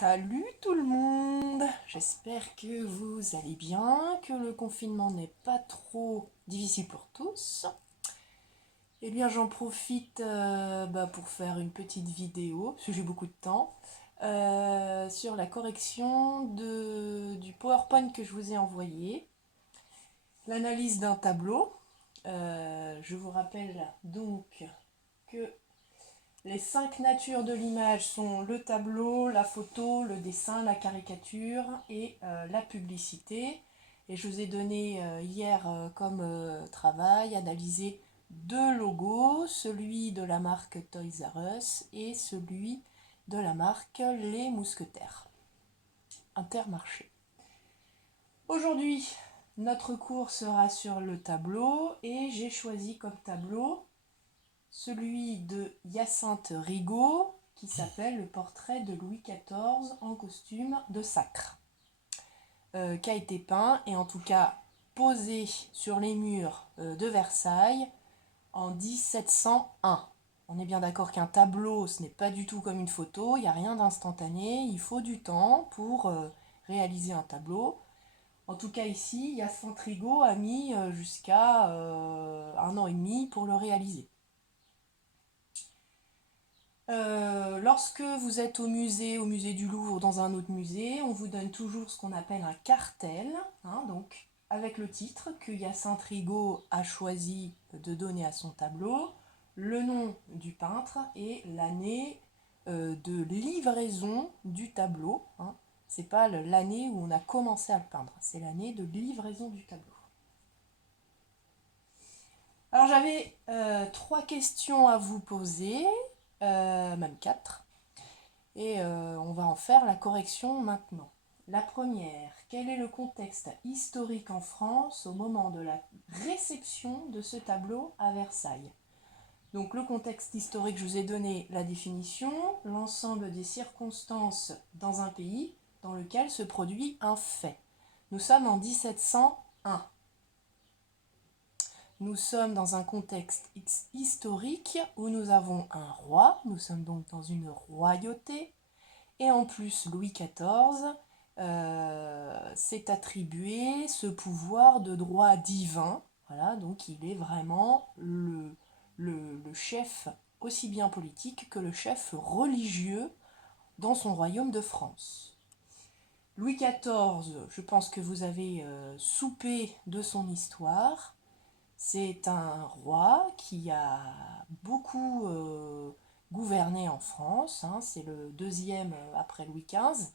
Salut tout le monde, j'espère que vous allez bien, que le confinement n'est pas trop difficile pour tous. Eh bien j'en profite pour faire une petite vidéo, parce que j'ai beaucoup de temps, sur la correction du PowerPoint que je vous ai envoyé, l'analyse d'un tableau. Je vous rappelle donc que les 5 natures de l'image sont le tableau, la photo, le dessin, la caricature et la publicité. Et je vous ai donné hier comme travail analyser deux logos, celui de la marque Toys R Us et celui de la marque Les Mousquetaires, Intermarché. Aujourd'hui, notre cours sera sur le tableau et j'ai choisi comme tableau celui de Hyacinthe Rigaud, qui s'appelle Le portrait de Louis XIV en costume de sacre, qui a été peint et en tout cas posé sur les murs de Versailles en 1701. On est bien d'accord qu'un tableau, ce n'est pas du tout comme une photo, il n'y a rien d'instantané, il faut du temps pour réaliser un tableau. En tout cas ici, Hyacinthe Rigaud a mis jusqu'à 1 an et demi pour le réaliser. Lorsque vous êtes au musée du Louvre ou dans un autre musée, on vous donne toujours ce qu'on appelle un cartel, donc avec le titre que Hyacinthe Rigaud a choisi de donner à son tableau, le nom du peintre et l'année de livraison du tableau. C'est pas l'année où on a commencé à le peindre, c'est l'année de livraison du tableau. Alors j'avais 3 questions à vous poser, même 4. Et on va en faire la correction maintenant. La première, quel est le contexte historique en France au moment de la réception de ce tableau à Versailles? Donc le contexte historique, je vous ai donné la définition, l'ensemble des circonstances dans un pays dans lequel se produit un fait. Nous sommes en 1701. Nous sommes dans un contexte historique où nous avons un roi, nous sommes donc dans une royauté, et en plus Louis XIV s'est attribué ce pouvoir de droit divin. Voilà, donc il est vraiment le chef aussi bien politique que le chef religieux dans son royaume de France. Louis XIV, je pense que vous avez soupé de son histoire. C'est un roi qui a beaucoup gouverné en France, c'est le deuxième après Louis XV,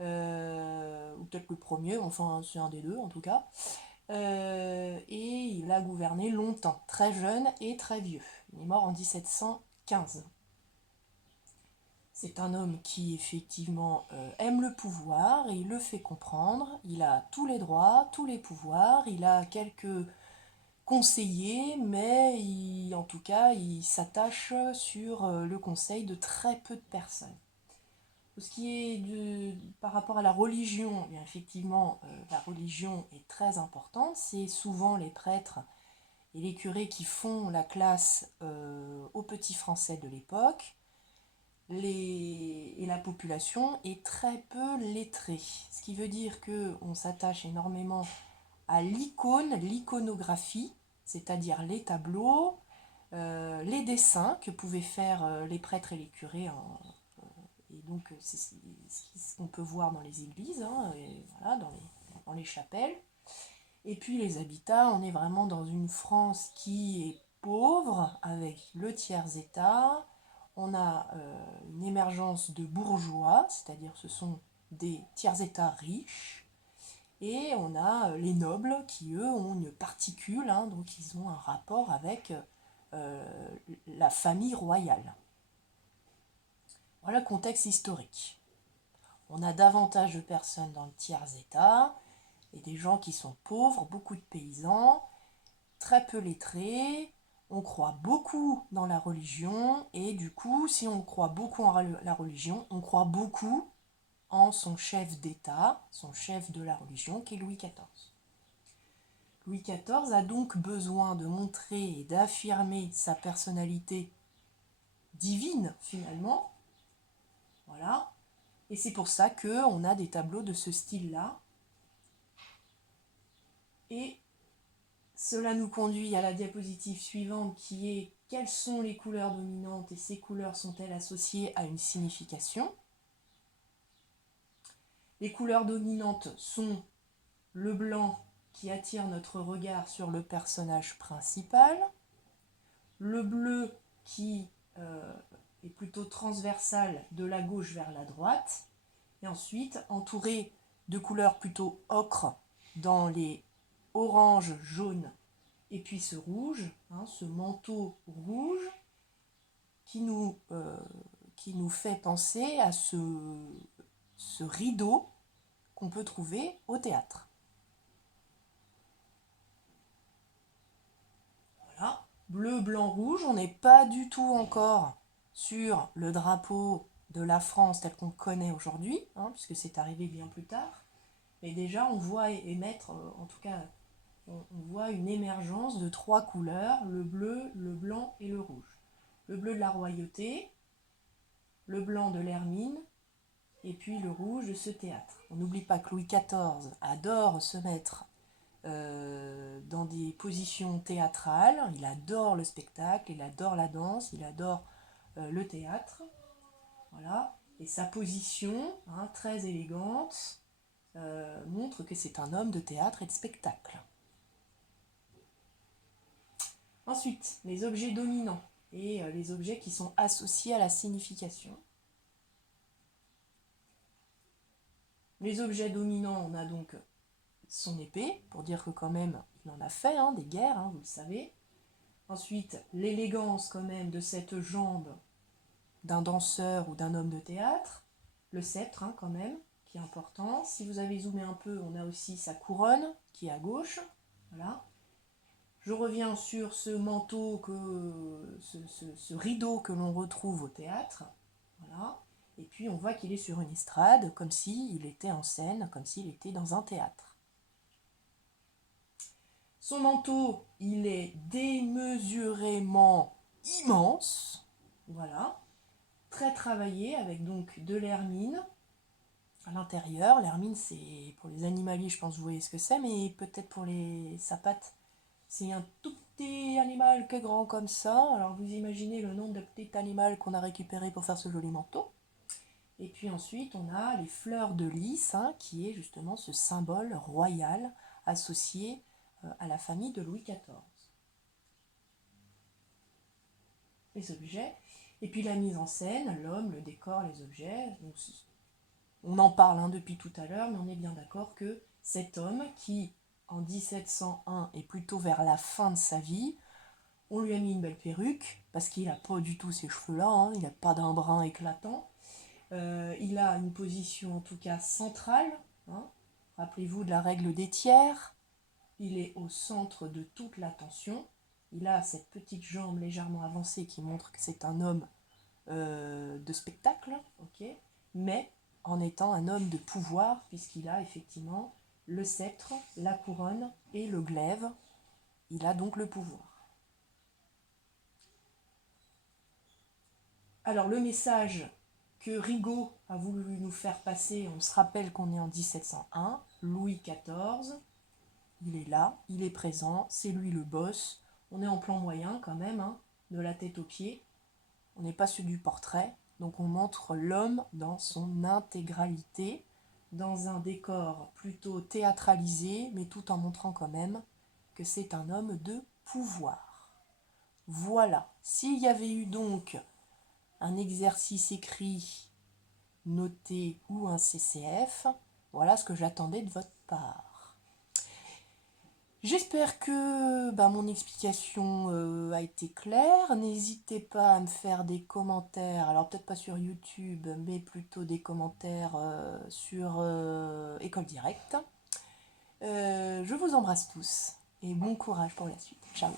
ou peut-être le premier, enfin c'est un des deux en tout cas. Et il a gouverné longtemps, très jeune et très vieux. Il est mort en 1715. C'est un homme qui effectivement aime le pouvoir et il le fait comprendre. Il a tous les droits, tous les pouvoirs, il a quelques conseiller, mais en tout cas, il s'attache sur le conseil de très peu de personnes. Pour ce qui est par rapport à la religion, bien effectivement, la religion est très importante. C'est souvent les prêtres et les curés qui font la classe aux petits Français de l'époque. Et la population est très peu lettrée. Ce qui veut dire qu'on s'attache énormément à l'icône, l'iconographie, c'est-à-dire les tableaux, les dessins que pouvaient faire les prêtres et les curés. Et donc c'est ce qu'on peut voir dans les églises, et voilà, dans les chapelles. Et puis les habitats, on est vraiment dans une France qui est pauvre, avec le tiers-état. On a une émergence de bourgeois, c'est-à-dire ce sont des tiers-états riches. Et on a les nobles qui, eux, ont une particule, donc ils ont un rapport avec la famille royale. Voilà le contexte historique. On a davantage de personnes dans le tiers-état, et des gens qui sont pauvres, beaucoup de paysans, très peu lettrés, on croit beaucoup dans la religion, et du coup, si on croit beaucoup en la religion, on croit beaucoup en son chef d'État, son chef de la religion, qui est Louis XIV. Louis XIV a donc besoin de montrer et d'affirmer sa personnalité divine, finalement. Voilà. Et c'est pour ça qu'on a des tableaux de ce style-là. Et cela nous conduit à la diapositive suivante qui est quelles sont les couleurs dominantes et ces couleurs sont-elles associées à une signification. Les couleurs dominantes sont le blanc qui attire notre regard sur le personnage principal, le bleu qui est plutôt transversal de la gauche vers la droite, et ensuite entouré de couleurs plutôt ocre dans les orange, jaune et puis ce rouge, ce manteau rouge qui nous fait penser à ce rideau qu'on peut trouver au théâtre. Voilà, bleu, blanc, rouge, on n'est pas du tout encore sur le drapeau de la France tel qu'on le connaît aujourd'hui, puisque c'est arrivé bien plus tard. Mais déjà, on voit émettre, en tout cas, on voit une émergence de 3 couleurs, le bleu, le blanc et le rouge. Le bleu de la royauté, le blanc de l'hermine, et puis le rouge de ce théâtre. On n'oublie pas que Louis XIV adore se mettre dans des positions théâtrales, il adore le spectacle, il adore la danse, il adore le théâtre. Voilà. Et sa position, très élégante, montre que c'est un homme de théâtre et de spectacle. Ensuite, les objets dominants et les objets qui sont associés à la signification. Les objets dominants, on a donc son épée, pour dire que quand même, il en a fait des guerres, vous le savez. Ensuite, l'élégance quand même de cette jambe d'un danseur ou d'un homme de théâtre. Le sceptre quand même, qui est important. Si vous avez zoomé un peu, on a aussi sa couronne, qui est à gauche. Voilà. Je reviens sur ce manteau, ce rideau que l'on retrouve au théâtre. Voilà. Et puis on voit qu'il est sur une estrade, comme s'il était en scène, comme s'il était dans un théâtre. Son manteau, il est démesurément immense. Voilà. Très travaillé, avec donc de l'hermine à l'intérieur. L'hermine, c'est pour les animaliers, je pense que vous voyez ce que c'est, mais peut-être pour les sapates. C'est un tout petit animal que grand comme ça. Alors vous imaginez le nombre de petits animaux qu'on a récupéré pour faire ce joli manteau. Et puis ensuite, on a les fleurs de lys, qui est justement ce symbole royal associé à la famille de Louis XIV. Les objets. Et puis la mise en scène, l'homme, le décor, les objets. Donc, on en parle depuis tout à l'heure, mais on est bien d'accord que cet homme qui, en 1701, est plutôt vers la fin de sa vie, on lui a mis une belle perruque, parce qu'il n'a pas du tout ces cheveux-là, il n'a pas d'un brun éclatant. Il a une position en tout cas centrale, rappelez-vous de la règle des tiers, il est au centre de toute l'attention, il a cette petite jambe légèrement avancée qui montre que c'est un homme de spectacle, mais en étant un homme de pouvoir, puisqu'il a effectivement le sceptre, la couronne et le glaive, il a donc le pouvoir. Alors le message que Rigaud a voulu nous faire passer, on se rappelle qu'on est en 1701, Louis XIV, il est là, il est présent, c'est lui le boss, on est en plan moyen quand même, de la tête aux pieds, on n'est pas sur du portrait, donc on montre l'homme dans son intégralité, dans un décor plutôt théâtralisé, mais tout en montrant quand même que c'est un homme de pouvoir. Voilà, s'il y avait eu donc un exercice écrit, noté ou un CCF, voilà ce que j'attendais de votre part. J'espère que mon explication a été claire. N'hésitez pas à me faire des commentaires, alors peut-être pas sur YouTube, mais plutôt des commentaires sur École Directe. Je vous embrasse tous et bon courage pour la suite. Ciao.